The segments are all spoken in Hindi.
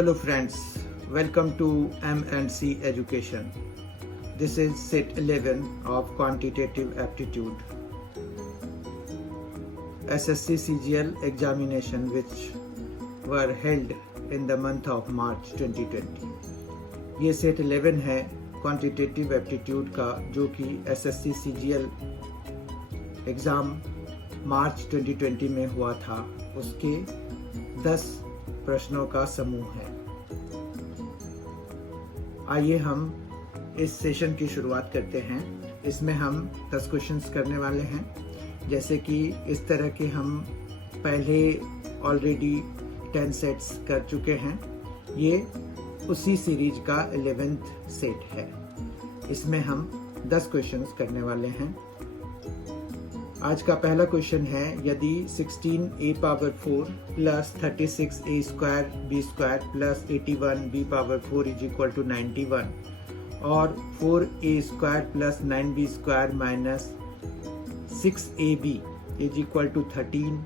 Hello friends, welcome to M&C Education. This is set 11 of Quantitative Aptitude SSC CGL examination which were held in the month of March 2020. ये set 11 है Quantitative Aptitude का जो कि SSC CGL एग्ज़ाम मार्च 2020 में हुआ था, उसके 10 प्रश्नों का समूह है। आइए हम इस सेशन की शुरुआत करते हैं। इसमें हम 10 क्वेश्चंस करने वाले हैं। जैसे कि इस तरह के हम पहले ऑलरेडी 10 सेट्स कर चुके हैं। ये उसी सीरीज का 11th सेट है। इसमें हम 10 क्वेश्चंस करने वाले हैं। आज का पहला क्वेश्चन है, यदि 16a power 4 plus 36a square b square plus 81b power 4 is equal to 91 और 4a square plus 9b square minus 6ab is equal to 13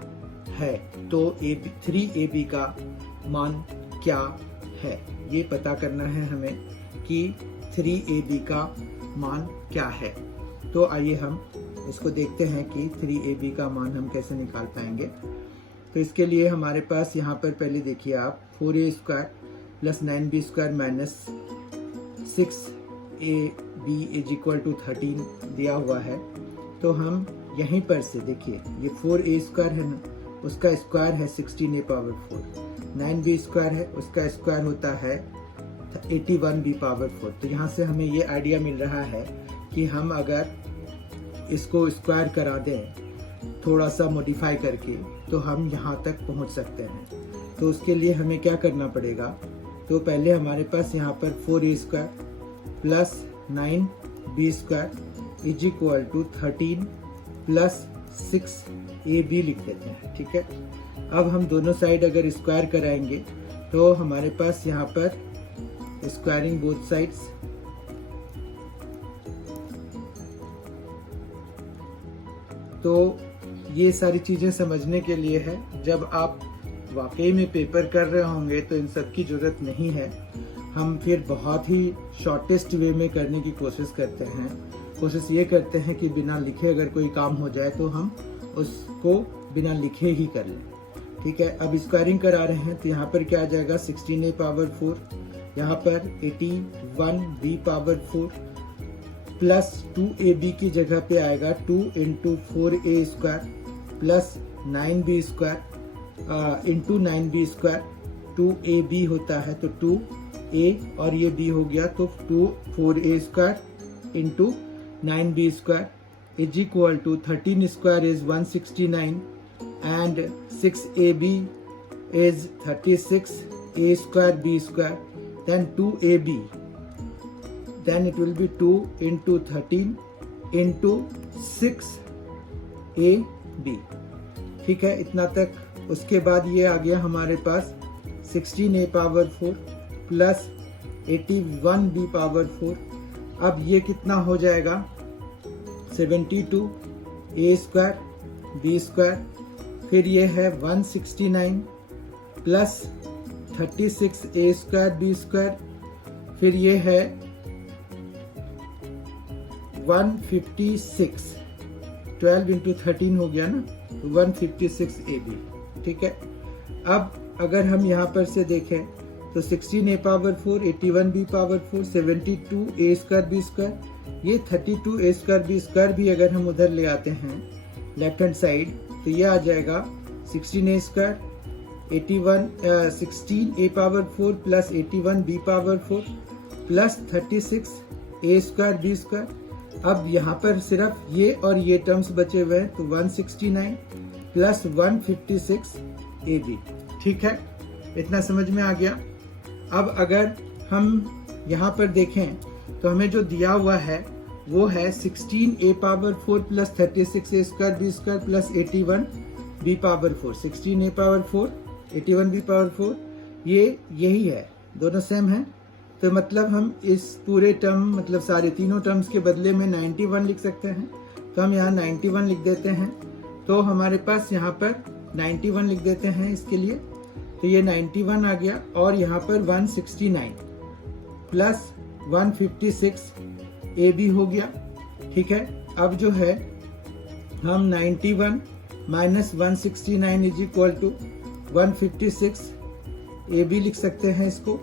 है, तो 3ab का मान क्या है? ये पता करना है हमें कि 3ab का मान क्या है। तो आइए हम इसको देखते हैं कि 3ab का मान हम कैसे निकाल पाएंगे। तो इसके लिए हमारे पास यहाँ पर पहले देखिए आप 4a square plus 9b square minus 6ab is equal to 13 दिया हुआ है। तो हम यहीं पर से देखिए, ये 4a स्क्वायर है ना, उसका स्क्वायर है 16a पावर 4, 9b स्क्वायर है, उसका स्क्वायर होता है 81b पावर 4। तो यहाँ से हमें ये आइडिया मिल रहा है कि हम अगर इसको स्क्वायर करा दें थोड़ा सा मॉडिफाई करके, तो हम यहाँ तक पहुँच सकते हैं। तो उसके लिए हमें क्या करना पड़ेगा? तो पहले हमारे पास यहाँ पर 4a square plus 9b square is equal to 13 plus 6ab लिख देते हैं। ठीक है, अब हम दोनों साइड अगर स्क्वायर कराएंगे तो हमारे पास यहाँ पर स्क्वायरिंग बोथ साइड्स, तो ये सारी चीज़ें समझने के लिए है। जब आप वाकई में पेपर कर रहे होंगे तो इन सब की ज़रूरत नहीं है। हम फिर बहुत ही शॉर्टेस्ट वे में करने की कोशिश करते हैं। कोशिश ये करते हैं कि बिना लिखे अगर कोई काम हो जाए तो हम उसको बिना लिखे ही कर लें। ठीक है, अब स्क्वायरिंग करा रहे हैं तो यहाँ पर क्या आ जाएगा? 16a पावर 4, यहाँ पर 81b पावर 4 प्लस 2ab की जगह पे आएगा 2 into 4a square plus 9b square into 9b square, 2ab होता है तो 2a और ये b हो गया, तो 4a square into 9b square is equal to 13 square is 169 and 6ab is 36a square b square, then 2ab, then it will be 2 into 13 into 6ab। ठीक है, इतना तक। उसके बाद ये आ गया हमारे पास 16a power 4 plus 81b power 4। अब ये कितना हो जाएगा? 72a स्क्वायर b स्क्वायर, फिर ये है 169 plus 36a square b square, फिर ये है 156, 12 इंटू 13 हो गया ना, 156ab। ठीक है, अब अगर हम यहाँ पर से देखें तो 16a power 4, 81b power 4, 72a square b square, ये 32a स्क्वायर b स्क्वायर भी अगर हम उधर ले आते हैं लेफ्ट हैंड साइड तो ये आ जाएगा 16a square 16a power 4 plus 81b power 4 plus 36a square b square. अब यहाँ पर सिर्फ ये और ये टर्म्स बचे हुए हैं, तो 169 प्लस 156ab। ठीक है, इतना समझ में आ गया। अब अगर हम यहाँ पर देखें तो हमें जो दिया हुआ है वो है 16a power 4 plus 36a square b square plus 81b power 4। 16a power 4, 81b power 4, ये यही है, दोनों सेम है। तो मतलब हम इस पूरे टर्म, मतलब सारे तीनों टर्म्स के बदले में 91 लिख सकते हैं। तो हम यहाँ 91 लिख देते हैं। तो हमारे पास यहाँ पर 91 लिख देते हैं इसके लिए। तो ये 91 आ गया, और यहाँ पर 169 प्लस 156 ए बी हो गया। ठीक है, अब जो है हम 91 minus 169 is equal to 156 A B लिख सकते हैं इसको,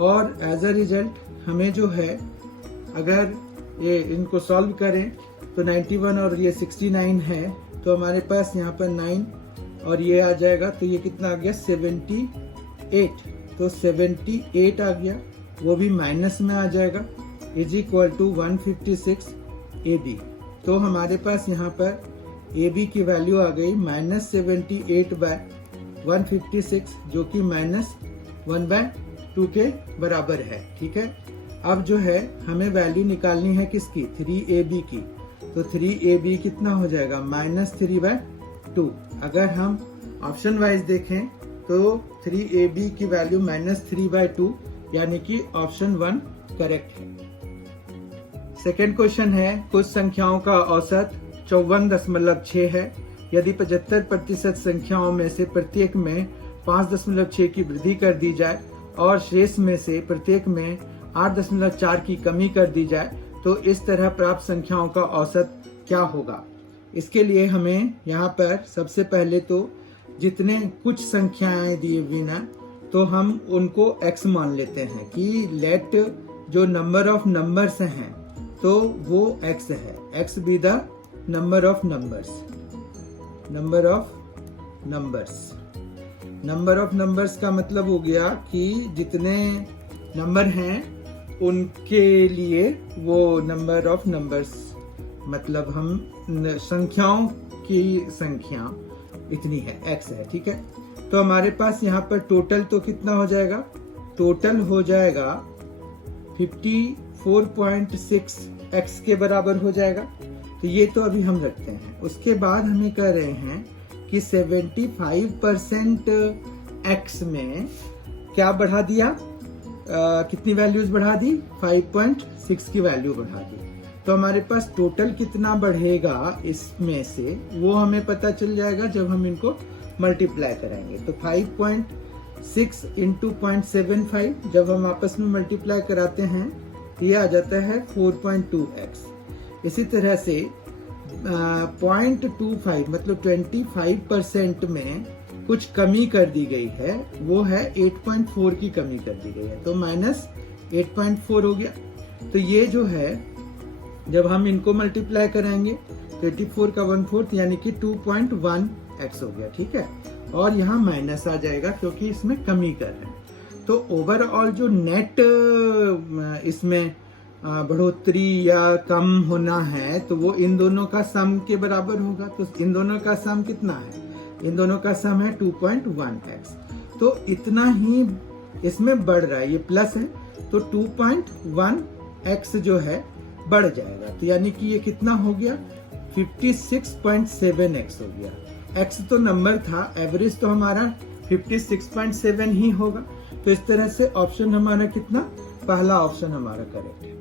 और एज अ रिजल्ट हमें जो है अगर ये इनको सॉल्व करें तो 91 और ये 69 है, तो हमारे पास यहाँ पर 9 और ये आ जाएगा, तो ये कितना आ गया 78। तो 78 आ गया, वो भी माइनस में आ जाएगा, is equal to 156 A B. तो हमारे पास यहाँ पर ए बी की वैल्यू आ गई -78/156, जो कि -1/2 के बराबर है। ठीक है, अब जो है हमें वैल्यू निकालनी है किसकी, 3AB की। तो 3AB कितना हो जाएगा, -3/2। अगर हम ऑप्शन वाइज देखें तो 3AB की वैल्यू -3/2, यानी कि ऑप्शन 1 करेक्ट है। सेकेंड क्वेश्चन है, कुछ संख्याओं का औसत 54.6 है। यदि 75% संख्याओं में से प्रत्येक में 5.6 की वृद्धि कर दी जाए और शेष में से प्रत्येक में 8.4 की कमी कर दी जाए, तो इस तरह प्राप्त संख्याओं का औसत क्या होगा। इसके लिए हमें यहाँ पर सबसे पहले तो जितने कुछ संख्याएं दी हुई ना, तो हम उनको x मान लेते हैं कि लेट जो नंबर ऑफ नंबर्स हैं तो वो x है, x be the number of numbers. Number of numbers का मतलब हो गया कि जितने नंबर हैं उनके लिए वो नंबर ऑफ नंबर्स, मतलब हम संख्याओं की संख्या इतनी है, x है। ठीक है, तो हमारे पास यहाँ पर टोटल तो कितना हो जाएगा, टोटल हो जाएगा 54.6 x के बराबर हो जाएगा। तो ये तो अभी हम रखते हैं। उसके बाद हमें कह रहे हैं कि 75% x में क्या बढ़ा दिया, कितनी वैल्यूज बढ़ा दी, 5.6 की वैल्यू बढ़ा दी। तो हमारे पास टोटल कितना बढ़ेगा इसमें से वो हमें पता चल जाएगा जब हम इनको मल्टीप्लाई करेंगे। तो 5.6 इंटू 0.75 जब हम आपस में मल्टीप्लाई कराते हैं ये आ जाता है 4.2x। इसी तरह से 0.25 मतलब 25% में कुछ कमी कर दी गई है, वो है 8.4 की कमी कर दी गई है, तो -8.4 हो गया। तो ये जो है जब हम इनको मल्टीप्लाई कराएंगे तो 84 का 1/4 यानी कि 2.1x हो गया। ठीक है, और यहाँ माइनस आ जाएगा क्योंकि इसमें कमी कर रहे हैं। तो ओवरऑल जो नेट इसमें बढ़ोतरी या कम होना है तो वो इन दोनों का सम के बराबर होगा। तो इन दोनों का सम कितना है, इन दोनों का सम है 2.1x। तो इतना ही इसमें बढ़ रहा है, ये प्लस है तो 2.1x जो है बढ़ जाएगा। तो यानी कि ये कितना हो गया, 56.7x हो गया। x तो नंबर था, एवरेज तो हमारा 56.7 ही होगा। तो इस तरह से ऑप्शन हमारा कितना, पहला ऑप्शन हमारा करेक्ट है।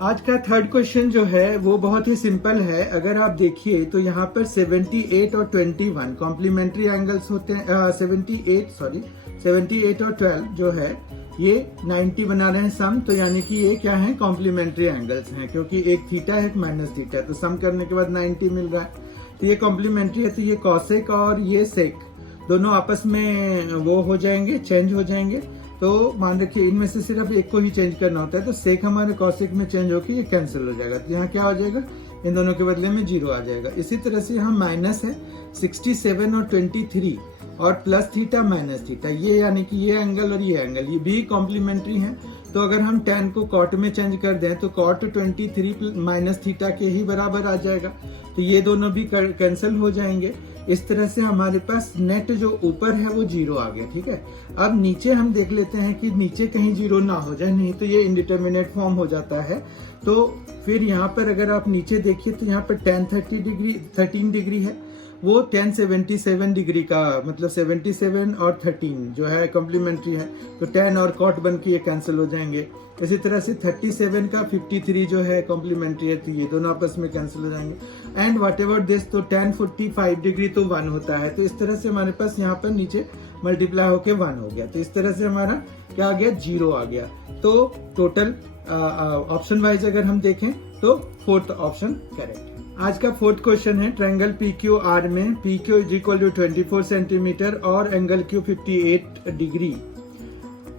आज का थर्ड क्वेश्चन जो है वो बहुत ही सिंपल है। अगर आप देखिए तो यहाँ पर 78 और 21 कॉम्प्लीमेंट्री एंगल्स होते हैं। 78 और 12 जो है ये 90 बना रहे हैं सम, तो यानी कि ये क्या है, कॉम्प्लीमेंट्री एंगल्स हैं, क्योंकि एक थीटा है एक माइनस थीटा है, तो सम करने के बाद 90 मिल रहा है। तो ये कॉम्प्लीमेंट्री है, तो ये कॉसेक और ये सेक दोनों आपस में वो हो जाएंगे, चेंज हो जाएंगे। तो मान रखिए इनमें से सिर्फ एक को ही चेंज करना होता है, तो सेक हमारे कॉसेक में चेंज होकर ये कैंसिल हो जाएगा। तो यहाँ क्या हो जाएगा, इन दोनों के बदले में 0 आ जाएगा। इसी तरह से यहाँ माइनस है 67 और 23 और प्लस थीटा माइनस थीटा, ये यानी कि ये एंगल और ये एंगल ये भी कॉम्प्लीमेंट्री हैं। तो अगर हम tan को कॉट में चेंज कर दें तो कॉट 23 माइनस थीटा के ही बराबर आ जाएगा। तो ये दोनों भी कैंसिल हो जाएंगे। इस तरह से हमारे पास नेट जो ऊपर है वो 0 आ गया। ठीक है, अब नीचे हम देख लेते हैं कि नीचे कहीं 0 ना हो जाए, नहीं तो ये इंडिटरमिनेट फॉर्म हो जाता है। तो फिर यहाँ पर अगर आप नीचे देखिए तो यहाँ पर tan 13 डिग्री है वो 1077 डिग्री का, मतलब 77 और 13 जो है कॉम्प्लीमेंट्री है, तो 10 और कॉट बन के ये कैंसिल हो जाएंगे। इसी तरह से 37 का 53 जो है कॉम्प्लीमेंट्री है, तो ये दोनों आपस में कैंसिल हो जाएंगे। एंड वट एवर दिस, तो 1045 डिग्री तो 1 होता है, तो इस तरह से हमारे पास यहाँ पर नीचे मल्टीप्लाई होके 1 हो गया, तो इस तरह से हमारा क्या आ गया, 0 आ गया। तो टोटल ऑप्शन वाइज अगर हम देखें तो फोर्थ ऑप्शन करेक्ट है। आज का फोर्थ क्वेश्चन है, ट्रायंगल PQR में PQ is equal to 24 centimetre और एंगल Q 58 डिग्री।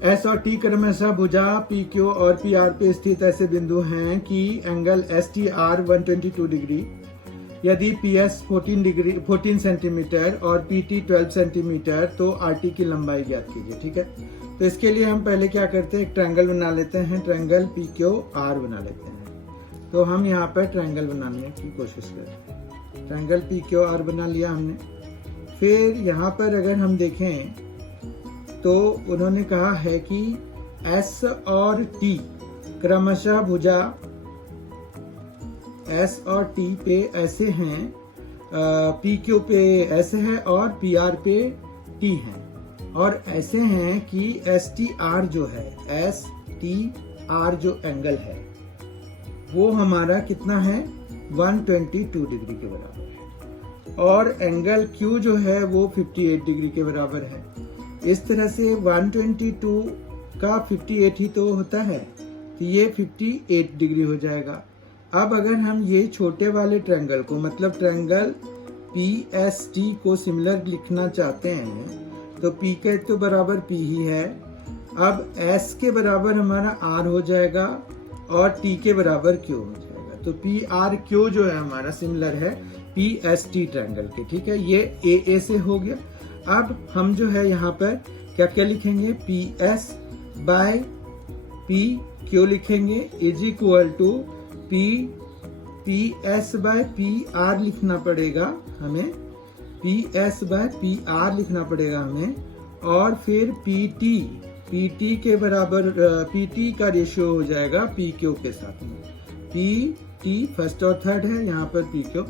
S और T क्रमशः भुजा PQ और PR पे स्थित ऐसे बिंदु हैं कि एंगल STR 122 डिग्री। यदि PS 14 सेंटीमीटर और PT 12 सेंटीमीटर तो RT की लंबाई ज्ञात कीजिए। ठीक है, तो इसके लिए हम पहले क्या करते हैं, एक ट्रायंगल बना लेते हैं, ट्रायंगल PQR बना लेते हैं। तो हम यहाँ पर ट्रायंगल बनाने की कोशिश करते हैं। ट्रायंगल PQR बना लिया हमने। फिर यहाँ पर अगर हम देखें तो उन्होंने कहा है कि S और T क्रमशः भुजा S और T पे ऐसे हैं, PQ पे ऐसे है और PR पे T है, और ऐसे हैं कि STR जो है, STR जो एंगल है वो हमारा कितना है, 122 डिग्री के बराबर है, और एंगल Q जो है वो 58 डिग्री के बराबर है। इस तरह से 122 का 58 ही तो होता है, तो ये 58 डिग्री हो जाएगा। अब अगर हम ये छोटे वाले ट्रायंगल को, मतलब ट्रायंगल PST को सिमिलर लिखना चाहते हैं, तो P के तो बराबर P ही है। अब S के बराबर हमारा R हो जाएगा और T के बराबर Q हो जाएगा, तो PRQ जो है हमारा सिमिलर है PST ट्रायंगल के। ठीक है, ये AA से हो गया। अब हम जो है यहाँ पर क्या क्या लिखेंगे, PS बाय PQ लिखेंगे is equal to PS by PR लिखना पड़ेगा हमें, PS बाय PR लिखना पड़ेगा हमें, और फिर PT के बराबर, PT का रेशियो हो जाएगा PQ के साथ में। PT फर्स्ट और थर्ड है, यहाँ पर PQ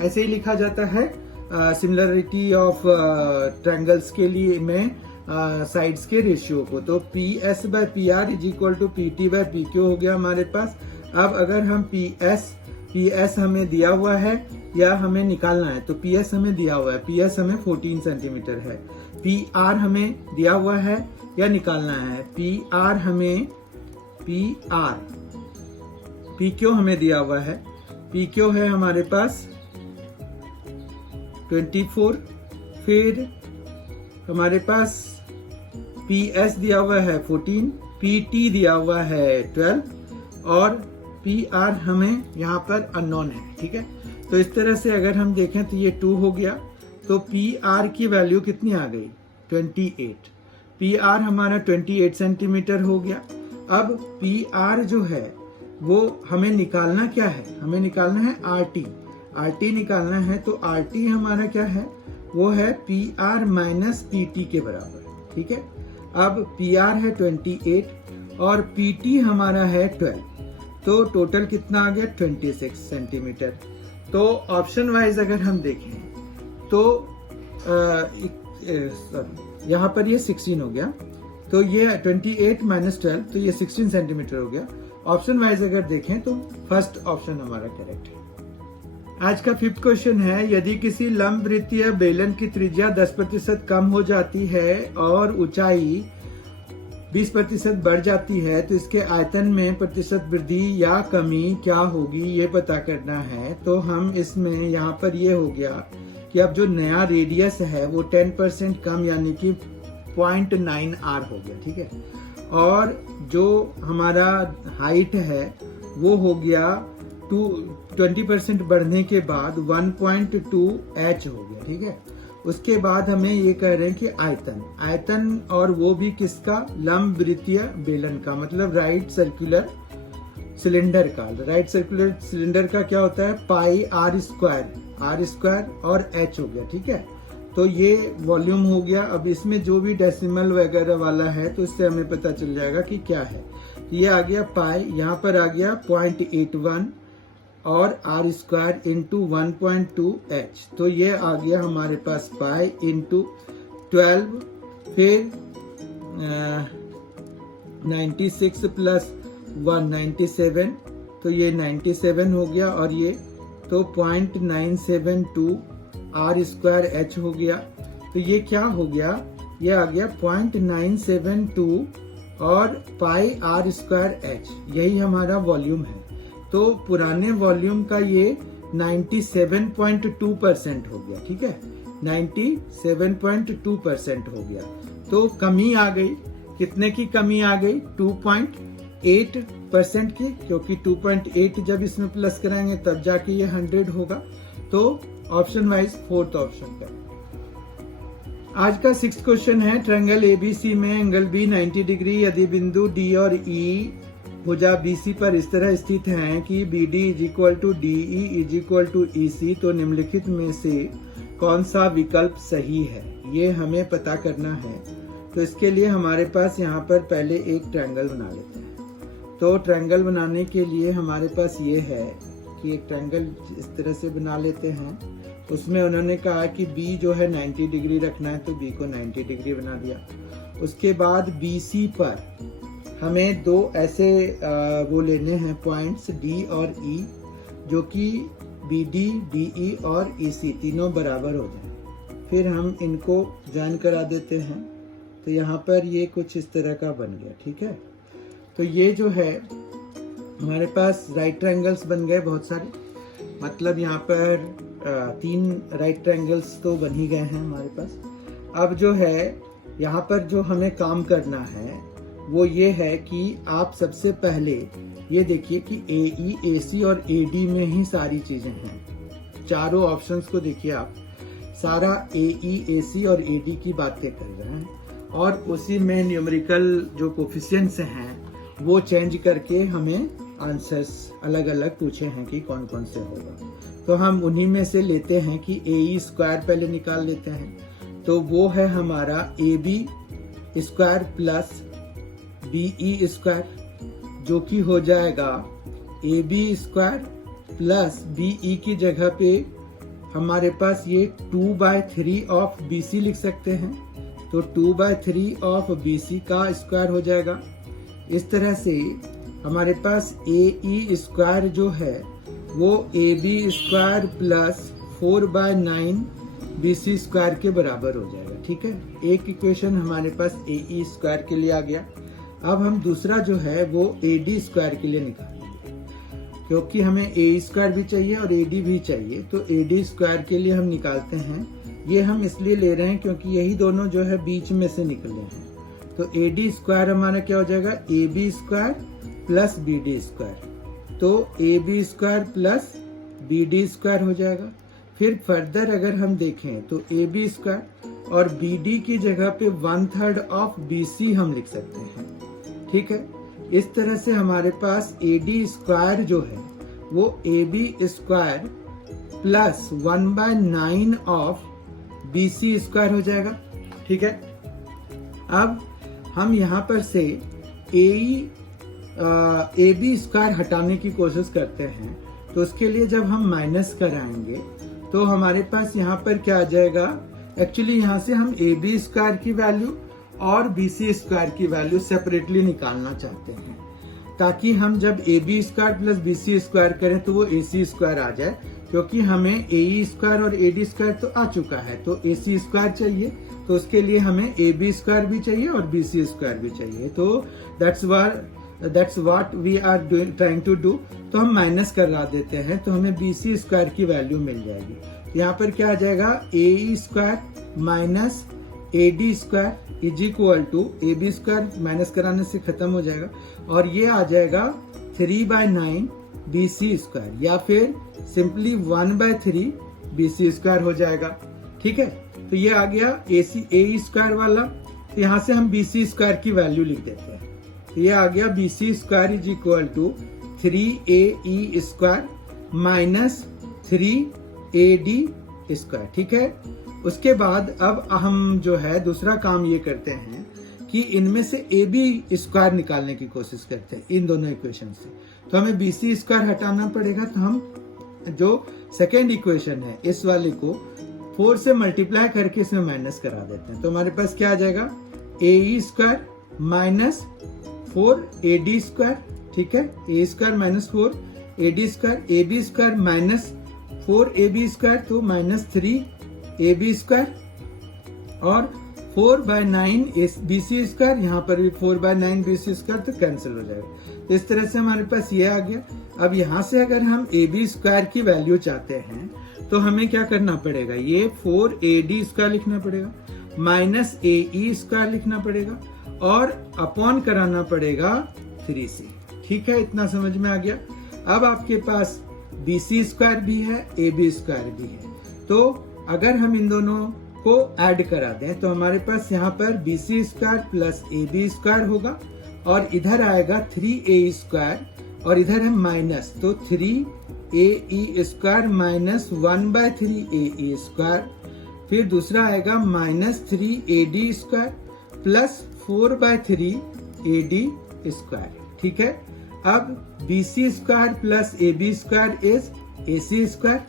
ऐसे ही लिखा जाता है सिमिलरिटी ऑफ ट्रायंगल्स के लिए में साइड्स के रेशियो को। तो PS by PR is equal to PT by PQ हो गया हमारे पास। अब अगर हम PS हमें दिया हुआ है या हमें निकालना है, तो PS हमें दिया हुआ है, PS हमें 14 सेंटीमीटर है। PR हमें दिया हुआ है या निकालना है, PQ हमें दिया हुआ है, PQ है हमारे पास 24, फिर हमारे पास PS दिया हुआ है 14, PT दिया हुआ है 12, और PR हमें यहाँ पर अननोन है। ठीक है, तो इस तरह से अगर हम देखें तो ये 2 हो गया, तो PR की वैल्यू कितनी आ गई, 28। PR हमारा 28 सेंटीमीटर हो गया। अब PR जो है वो हमें निकालना क्या है, हमें निकालना है RT निकालना है, तो RT हमारा क्या है, वो है PR माइनस PT के बराबर। ठीक है, अब PR है 28 और PT हमारा है 12, तो टोटल कितना आ गया, 26 सेंटीमीटर। तो ऑप्शन वाइज अगर हम देखें तो यहाँ पर ये 16 हो गया, तो ये 28 माइनस 12, तो ये 16 सेंटीमीटर हो गया। ऑप्शन वाइज अगर देखें तो फर्स्ट ऑप्शन हमारा करेक्ट है। आज का फिफ्थ क्वेश्चन है, यदि किसी लंब वृत्तीय बेलन की त्रिज्या 10% कम हो जाती है और ऊंचाई 20% बढ़ जाती है, तो इसके आयतन में प्रतिशत वृद्धि या कमी क्या होगी, ये पता करना है। तो हम इसमें यहाँ पर ये हो गया कि अब जो नया रेडियस है वो 10% कम यानी कि 0.9R हो गया। ठीक है, और जो हमारा हाइट है वो हो गया 20% बढ़ने के बाद 1.2h हो गया। ठीक है, उसके बाद हमें ये कह रहे हैं कि आयतन और वो भी किसका, लंब वृत्तीय बेलन का, मतलब राइट सर्कुलर सिलेंडर का। राइट सर्कुलर सिलेंडर का क्या होता है, पाई R स्क्वायर और h हो गया। ठीक है, तो ये वॉल्यूम हो गया। अब इसमें जो भी डेसिमल वगैरह वाला है तो इससे हमें पता चल जाएगा कि क्या है। ये आ गया पाई, यहाँ पर आ गया 0.81, और आर स्क्वायर इंटू 1.2h, तो ये आ गया हमारे पास पाई इंटू 12, फिर 96 प्लस 197, तो ये 97 हो गया, और ये तो 0.972 आर स्क्वायर एच हो गया। तो ये क्या हो गया, ये आ गया 0.972 और पाई आर स्क्वायर एच, यही हमारा वॉल्यूम है। तो पुराने वॉल्यूम का ये 97.2% हो गया, ठीक है, 97.2% हो गया। तो कमी आ गई, कितने की कमी आ गई, 2.8% की, क्योंकि 2.8 जब इसमें प्लस कराएंगे तब जाके ये 100 होगा। तो ऑप्शन वाइज फोर्थ ऑप्शन का। आज का 6th क्वेश्चन है, ट्रायंगल एबीसी में एंगल बी 90 डिग्री, यदि बिंदु डी और ई भुजा बीसी पर इस तरह स्थित हैं कि B D is equal to D E is equal to E C, तो निम्नलिखित में से कौन सा विकल्प सही है, ये हमें पता करना है। तो इसके लिए हमारे पास यहाँ पर पहले एक ट्रायंगल बना लेते हैं। तो ट्रायंगल बनाने के लिए हमारे पास ये है कि एक ट्रायंगल इस तरह से बना लेते हैं। उसमें उन्होंने कहा कि बी जो है 90 डिग्री रखना है, तो बी को 90 डिग्री बना दिया। उसके बाद बीसी पर हमें दो ऐसे वो लेने हैं पॉइंट्स डी और ई, जो कि बी डी, डी ई और ई सी तीनों बराबर हो जाए। फिर हम इनको ज्वाइन करा देते हैं। तो यहाँ पर ये कुछ इस तरह का बन गया, ठीक है। तो ये जो है हमारे पास राइट ट्रायंगल्स बन गए बहुत सारे, मतलब यहाँ पर 3 राइट ट्रायंगल्स तो बन ही गए हैं हमारे पास। अब जो है यहाँ पर जो हमें काम करना है वो ये है कि आप सबसे पहले ये देखिए कि AE, AC और AD में ही सारी चीजें हैं। चारों ऑप्शंस को देखिए आप, सारा AE, AC और AD की बातें कर रहे हैं, और उसी में न्यूमेरिकल जो कोफिशिएंट्स हैं वो चेंज करके हमें आंसर्स अलग अलग पूछे हैं कि कौन कौन से होगा। तो हम उन्हीं में से लेते हैं कि AE स्क्वायर पहले निकाल लेते हैं। तो वो है हमारा AB square plus BE square, जो कि हो जाएगा AB स्क्वायर प्लस BE की जगह पे हमारे पास ये 2/3 ऑफ BC लिख सकते हैं। तो 2/3 ऑफ BC का स्क्वायर हो जाएगा। इस तरह से हमारे पास AE स्क्वायर जो है वो AB square plus 4/9 BC square के बराबर हो जाएगा, ठीक है। एक इक्वेशन हमारे पास AE स्क्वायर के लिए आ गया। अब हम दूसरा जो है वो AD स्क्वायर के लिए निकालेंगे, क्योंकि हमें AE स्क्वायर भी चाहिए और AD भी चाहिए। तो AD स्क्वायर के लिए हम निकालते हैं। ये हम इसलिए ले रहे हैं क्योंकि यही दोनों जो है बीच में से निकले हैं। तो AD स्क्वायर हमारा क्या हो जाएगा, AB square plus BD square. तो AB square plus BD square हो जाएगा। फिर फर्दर अगर हम देखें तो AB स्क्वायर और BD की जगह पे 1/3 ऑफ BC हम लिख सकते हैं, ठीक है। इस तरह से हमारे पास AD स्क्वायर जो है वो AB square plus 1/9 of BC square हो जाएगा, ठीक है। अब हम यहाँ पर से AB स्क्वायर हटाने की कोशिश करते हैं। तो उसके लिए जब हम माइनस कराएंगे तो हमारे पास यहाँ पर क्या आ जाएगा, एक्चुअली यहाँ से हम AB स्क्वायर की वैल्यू और BC स्क्वायर की वैल्यू सेपरेटली निकालना चाहते हैं, ताकि हम जब AB square plus BC square करें तो वो AC स्क्वायर आ जाए, क्योंकि हमें AE स्क्वायर और AD स्क्वायर तो आ चुका है। तो AC स्क्वायर चाहिए, तो उसके लिए हमें AB स्क्वायर भी चाहिए और BC स्क्वायर भी चाहिए। तो that's what we are trying to do. तो हम माइनस करा देते हैं, तो हमें BC स्क्वायर की वैल्यू मिल जाएगी। तो यहाँ पर क्या आ जाएगा, AE square minus AD square is equal to AB square minus कराने से खत्म हो जाएगा, और ये आ जाएगा 3/9 BC स्क्वायर, या फिर सिंपली 1/3 BC स्क्वायर हो जाएगा, ठीक है। तो ये आ गया AE स्क्वायर वाला। तो यहाँ से हम BC स्क्वायर की वैल्यू लिख देते हैं। तो ये आ गया BC square is equal to 3AE square minus 3AD square, ठीक है। उसके बाद अब हम जो है दूसरा काम ये करते हैं कि इनमें से AB स्क्वायर निकालने की कोशिश करते हैं इन दोनों इक्वेशन से। तो हमें BC स्क्वायर हटाना पड़ेगा, तो हम जो सेकेंड इक्वेशन है इस वाले को 4 से मल्टीप्लाई करके इसमें माइनस करा देते हैं। तो हमारे पास क्या आ जाएगा, ए स्क्वायर माइनस 4AD स्क्वायर, ठीक है, A square minus 4AD square, AB square minus 4AB square तो माइनस 3AB स्क्वायर, और 4/9 BC स्क्वायर, यहाँ पर भी 4/9 BC स्क्वायर तो कैंसिल हो जाएगा। तो इस तरह से हमारे पास ये आ गया। अब यहाँ से अगर हम AB स्क्वायर की वैल्यू चाहते हैं तो हमें क्या करना पड़ेगा, ये 4AD स्क्वायर लिखना पड़ेगा, माइनस AE स्क्वायर लिखना पड़ेगा और अपॉन कराना पड़ेगा 3C। ठीक है, इतना समझ में आ गया। अब आपके पास BC स्क्वायर भी है, AB स्क्वायर भी है, तो अगर हम इन दोनों को ऐड करा दें तो हमारे पास यहाँ पर BC square plus AB square होगा और इधर आएगा 3A स्क्वायर और इधर है माइनस, तो 3AE square minus 1/3AE square, फिर दूसरा आएगा minus 3AD square plus 4/3AD square. ठीक है, अब BC square plus AB square is AC square,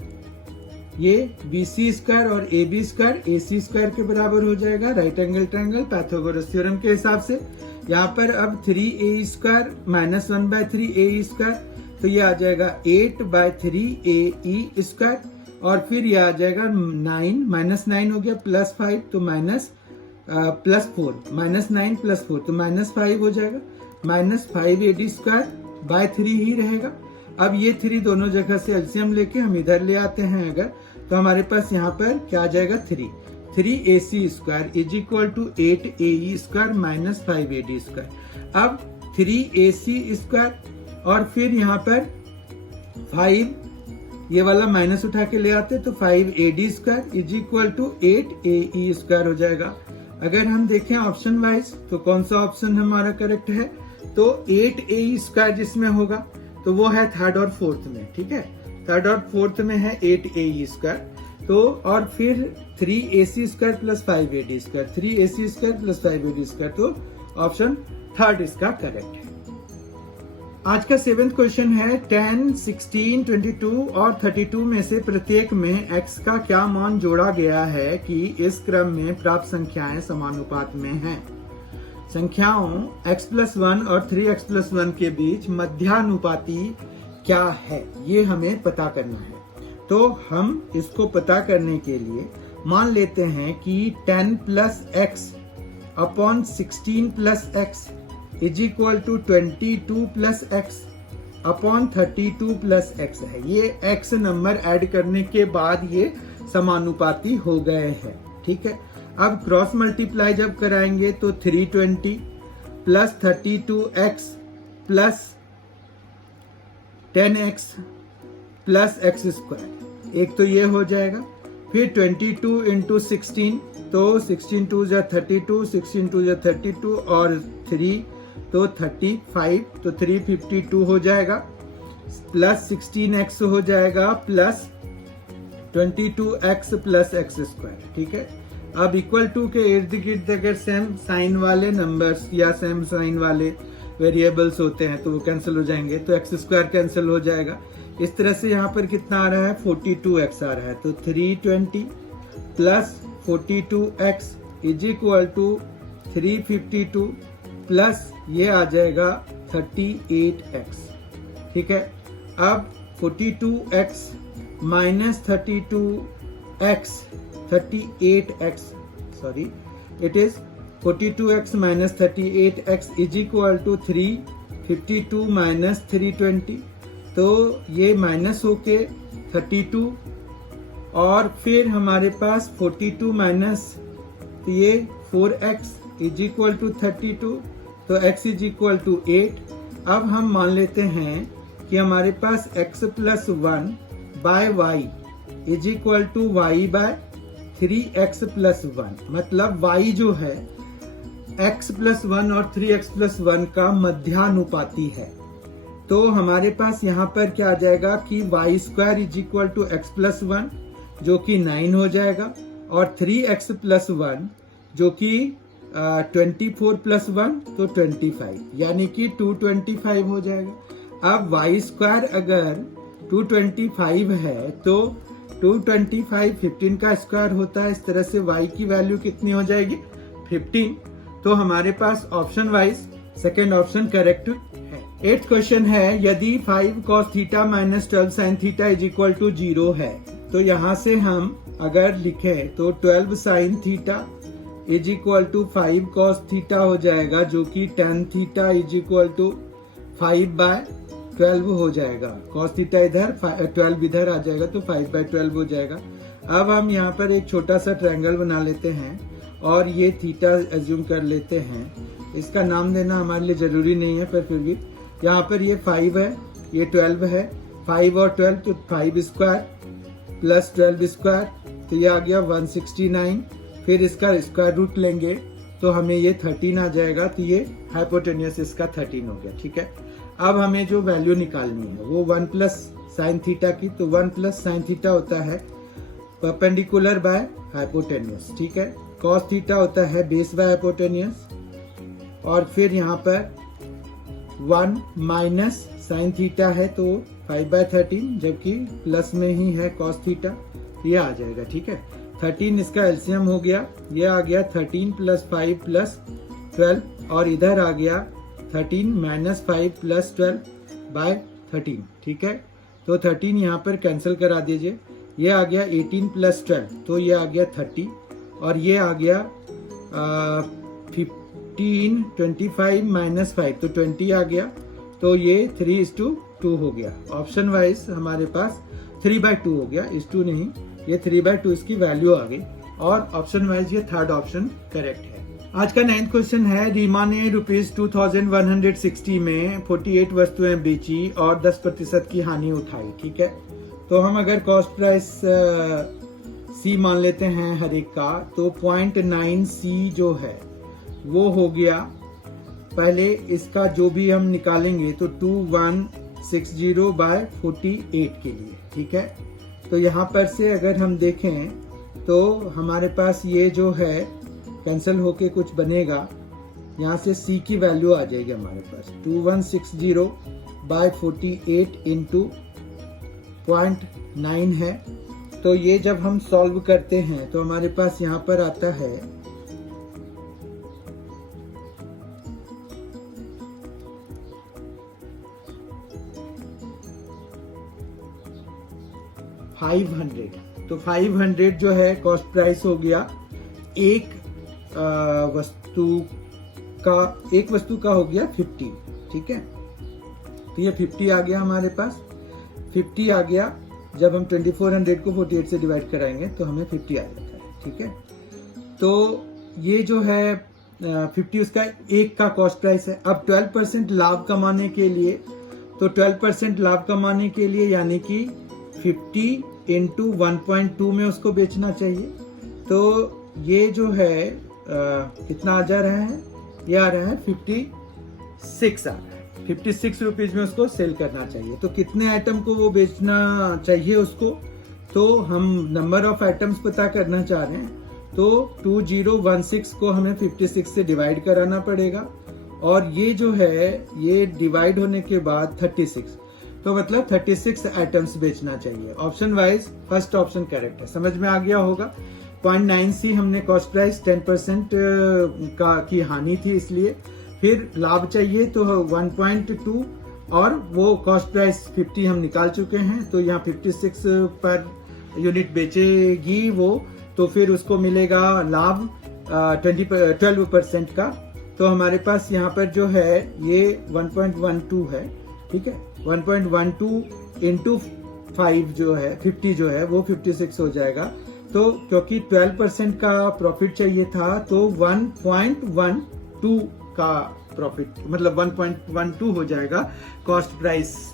ये BC स्क्वायर और AB स्क्वायर AC स्क्वायर के बराबर हो जाएगा right angle triangle Pythagoras theorem के हिसाब से। यहाँ पर अब 3A square minus 1/3AE square, तो ये आ जाएगा 8/3AE स्क्वायर, और फिर ये आ जाएगा 9 माइनस 9 हो गया प्लस 5 तो माइनस प्लस 4, माइनस 9 प्लस 4 तो माइनस 5 हो जाएगा, माइनस 5AD स्क्वायर बाय 3 ही रहेगा। अब ये 3 दोनों जगह से एलसीएम लेके हम इधर ले आते हैं अगर, तो हमारे पास यहाँ पर क्या आ जाएगा 3AC square is equal to 8AE square minus 5AD square. अब 3AC स्क्वायर और फिर यहाँ पर 5, ये वाला माइनस उठा के ले आते तो 5AD square is equal to 8AE square हो जाएगा। अगर हम देखें ऑप्शन वाइज तो कौन सा ऑप्शन हमारा करेक्ट है, तो 8AE स्क्वायर जिसमें होगा तो वो है थर्ड और फोर्थ में। ठीक है, थर्ड और फोर्थ में है 8AE स्क्वायर, तो और फिर 3AC square plus 5AD square, 3AC square plus 5AD square, तो ऑप्शन थर्ड इसका करेक्ट है। आज का 7th क्वेश्चन है 10, 16, 22 और 32 में से प्रत्येक में x का क्या मान जोड़ा गया है कि इस क्रम में प्राप्त संख्याएं समानुपात में हैं। संख्याओं x+1 और 3x+1 के बीच मध्यानुपाती क्या है, ये हमें पता करना है। तो हम इसको पता करने के लिए मान लेते हैं कि 10 plus x upon 16 plus x is equal to 22 plus x upon 32 plus x है। ये x नंबर ऐड करने के बाद ये समानुपाती हो गए हैं। ठीक है, अब क्रॉस मल्टीप्लाई जब कराएंगे तो 320 plus 32x plus 10x plus x square, एक तो ये हो जाएगा, फिर 22 इंटू 16 तो 16 2 जा 32, 16 2 जा 32 और 3 तो 35, तो 352 हो जाएगा, प्लस 16x हो जाएगा plus 22x plus x square. ठीक है, अब इक्वल टू के इर्द गिर्द अगर सेम साइन वाले नंबर्स या सेम साइन वाले वेरिएबल्स होते हैं तो वो कैंसिल हो जाएंगे, तो x स्क्वायर कैंसिल हो जाएगा। इस तरह से यहाँ पर कितना आ रहा है 42x आ रहा है, तो 320 plus 42x is equal to 352 plus ये आ जाएगा 38x। ठीक है, अब 42x minus 38x sorry it is 42x minus 38x is equal to 352 minus 320, तो ये माइनस होके 32 और फिर हमारे पास 42 माइनस तो ये 4x इज इक्वल टू 32, तो x इज इक्वल टू 8। अब हम मान लेते हैं कि हमारे पास x plus 1 by y is equal to y by 3x plus 1, मतलब y जो है x प्लस 1 और 3x प्लस 1 का मध्यानुपाती है। तो हमारे पास यहाँ पर क्या आ जाएगा कि y square is equal to x plus 1 जो कि 9 हो जाएगा, और 3x प्लस 1 जो कि 24 प्लस 1 तो 25, यानी कि 225 हो जाएगा। अब y स्क्वायर अगर 225 है तो 225 15 का स्क्वायर होता है। इस तरह से y की वैल्यू कितनी हो जाएगी 15। तो हमारे पास option wise second option correct है। 8th क्वेश्चन है यदि 5 cos theta minus 12 sin theta is equal to 0 है तो यहाँ से हम अगर लिखें तो 12 sin theta is equal to 5 cos theta हो जाएगा, जो कि tan theta is equal to 5/12 हो जाएगा। cos थीटा इधर 12 इधर आ जाएगा तो 5/12 हो जाएगा। अब हम यहाँ पर एक छोटा सा ट्रायंगल बना लेते हैं और ये थीटा एज्यूम कर लेते हैं। इसका नाम देना हमारे लिए जरूरी नहीं है, पर फिर भी यहाँ पर ये 5 है, ये 12 है, 5 और 12 तो 5 स्क्वायर प्लस 12 स्क्वायर तो ये आ गया 169। फिर इसका स्क्वायर रूट लेंगे तो हमें ये 13 आ जाएगा, तो ये हाइपोटेन्यूस इसका 13 हो गया। ठीक है, अब हमें जो वैल्यू निकालनी है वो 1 प्लस साइन थीटा की, तो 1 प्लस साइन थीटा होता है परपेंडिकुलर बाय हाइपोटेन्यूस। ठीक है, कॉस थीटा होता है बेस बाय हाइपोटेन्यूस, और फिर यहाँ पर 1 माइनस साइन थीटा है तो 5/13, जबकि प्लस में ही है कॉस थीटा, ये आ जाएगा। ठीक है, 13 इसका एलसीएम हो गया, ये आ गया 13 प्लस 5 प्लस 12, और इधर आ गया 13 माइनस 5 प्लस 12/13। ठीक है, तो 13 यहाँ पर कैंसिल करा दीजिए, ये आ गया 18 प्लस 12 तो ये आ गया 30, और ये आ गया 15 25 माइनस 5 तो 20 आ गया, तो ये 3:2 हो गया। ऑप्शन वाइज हमारे पास 3/2 हो गया, 2 नहीं, ये 3/2 इसकी वैल्यू आ गई, और ऑप्शन वाइज ये थर्ड ऑप्शन करेक्ट है। आज का 9th क्वेश्चन है रीमा ने ₹2160 में 48 वस्तुएं बेची और 10% की हानि उठाई। ठीक है, तो हम अगर कॉस्ट प्राइस सी मान लेते हैं हर एक का, तो 0.9 सी जो है वो हो गया। पहले इसका जो भी हम निकालेंगे तो 2160/48 के लिए। ठीक है, तो यहाँ पर से अगर हम देखें तो हमारे पास ये जो है कैंसिल होके कुछ बनेगा, यहाँ से C की वैल्यू आ जाएगी हमारे पास 2160/48 इंटू 0.9 है। तो ये जब हम सॉल्व करते हैं तो हमारे पास यहाँ पर आता है 500। तो 500 जो है कॉस्ट प्राइस हो गया एक वस्तु का हो गया 50। ठीक है, तो ये 50 आ गया हमारे पास, 50 आ गया। जब हम 2400 को 48 से डिवाइड कराएंगे तो हमें 50 आ जाता है। ठीक है, तो ये जो है 50 उसका एक का कॉस्ट प्राइस है। अब 12% लाभ कमाने के लिए, तो 12% लाभ कमाने के लिए यानी कि 50 इंटू 1.2 में उसको बेचना चाहिए। तो ये जो है कितना आ जा रहा है, ये आ रहा है 56 आ रहा है, 56 रुपीज में उसको सेल करना चाहिए। तो कितने आइटम को वो बेचना चाहिए उसको, तो हम नंबर ऑफ आइटम्स पता करना चाह रहे हैं, तो 2016 को हमें 56 से डिवाइड कराना पड़ेगा, और ये जो है ये डिवाइड होने के बाद 36, तो मतलब 36 आइटम्स बेचना चाहिए। Option wise first option correct है, समझ में आ गया होगा। 0.9 सी हमने कॉस्ट प्राइस 10% की हानि थी इसलिए, फिर लाभ चाहिए तो 1.2, और वो कॉस्ट प्राइस 50 हम निकाल चुके हैं, तो यहाँ 56 पर यूनिट बेचेगी वो, तो फिर उसको मिलेगा लाभ 12% का। तो हमारे पास यहाँ पर जो है ये 1.12 है। ठीक है, 1.12 इंटू 5 जो है 50 जो है वो 56 हो जाएगा। तो क्योंकि 12% का प्रॉफिट चाहिए था तो 1.12 का प्रॉफिट मतलब 1.12 हो जाएगा कॉस्ट प्राइस,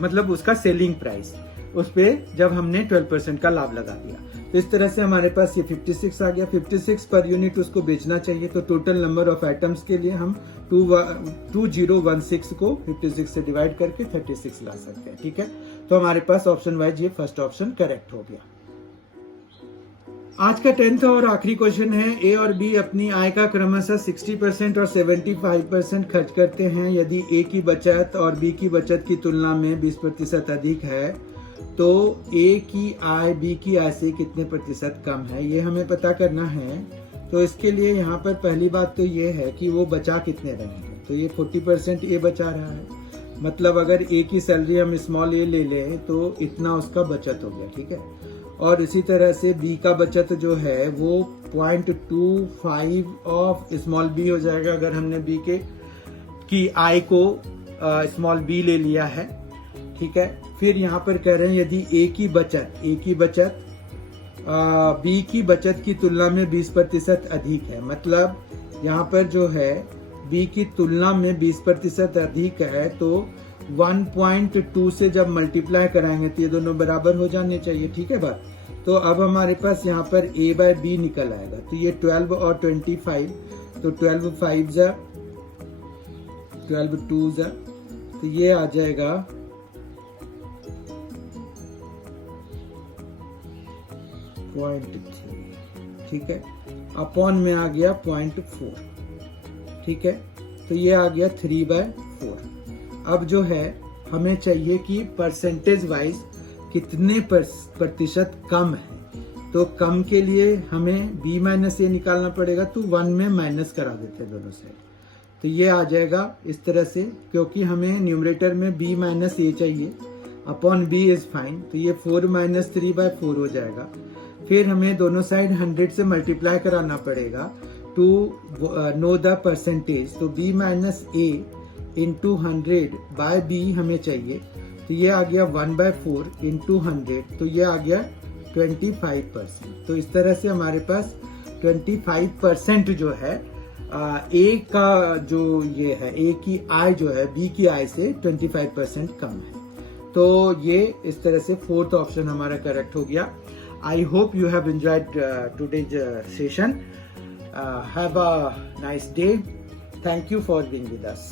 मतलब उसका सेलिंग प्राइस, उस पे जब हमने 12% का लाभ लगा दिया। तो इस तरह से हमारे पास ये 56 आ गया। 56 पर यूनिट उसको बेचना चाहिए, तो टोटल नंबर ऑफ आइटम्स के लिए हम 2016 को 56 से डिवाइड करके 36 ला सकते हैं। ठीक है, तो हमारे पास ऑप्शन वाइज ये फर्स्ट ऑप्शन करेक्ट हो गया। आज का 10th और आखिरी क्वेश्चन है, ए और बी अपनी आय का क्रमशः 60% और 75% खर्च करते हैं। यदि ए की बचत और बी की बचत की तुलना में 20% अधिक है तो ए की आय बी की आय से कितने प्रतिशत कम है, ये हमें पता करना है। तो इसके लिए यहाँ पर पहली बात तो ये है कि वो बचा कितने रहे हैं। तो ये 40% ए बचा रहा है, मतलब अगर ए की सैलरी हम स्मॉल ए ले लें तो इतना उसका बचत हो गया, ठीक है। और इसी तरह से बी का बचत जो है वो 0.25 ऑफ स्मॉल बी हो जाएगा, अगर हमने बी की आय को स्मॉल बी ले लिया है, ठीक है। फिर यहाँ पर कह रहे हैं यदि ए की बचत बी की बचत की तुलना में 20% अधिक है, मतलब यहाँ पर जो है बी की तुलना में 20% अधिक है तो 1.2 से जब मल्टीप्लाई कराएंगे तो ये दोनों बराबर हो जाने चाहिए, ठीक है बात। तो अब हमारे पास यहाँ पर a बाय बी निकल आएगा, तो ये 12 और 25, तो 12 5 जा 12 2 जा, तो ये आ जाएगा 0.3, ठीक है। अपॉन में आ गया 0.4, ठीक है। तो ये आ गया 3/4। अब जो है हमें चाहिए कि परसेंटेज वाइज कितने प्रतिशत कम है। तो कम के लिए हमें b माइनस ए निकालना पड़ेगा, तो 1 में माइनस करा देते हैं दोनों साइड। तो ये आ जाएगा इस तरह से, क्योंकि हमें न्यूमरेटर में b माइनस ए चाहिए, अपॉन b इज फाइन, तो ये 4 माइनस 3/4 हो जाएगा। फिर हमें दोनों साइड 100 से मल्टीप्लाई कराना पड़ेगा टू नो द परसेंटेज। तो b माइनस ए इंटू 100 बाय b हमें चाहिए, तो ये आ गया 1/4 इंटू 100, तो ये आ गया 25%। तो इस तरह से हमारे पास 25% जो है ए का जो ये है, ए की आय जो है बी की आय से 25% कम है। तो ये इस तरह से फोर्थ ऑप्शन हमारा करेक्ट हो गया। I hope you have enjoyed today's session. Have a nice day. Thank you for being with us.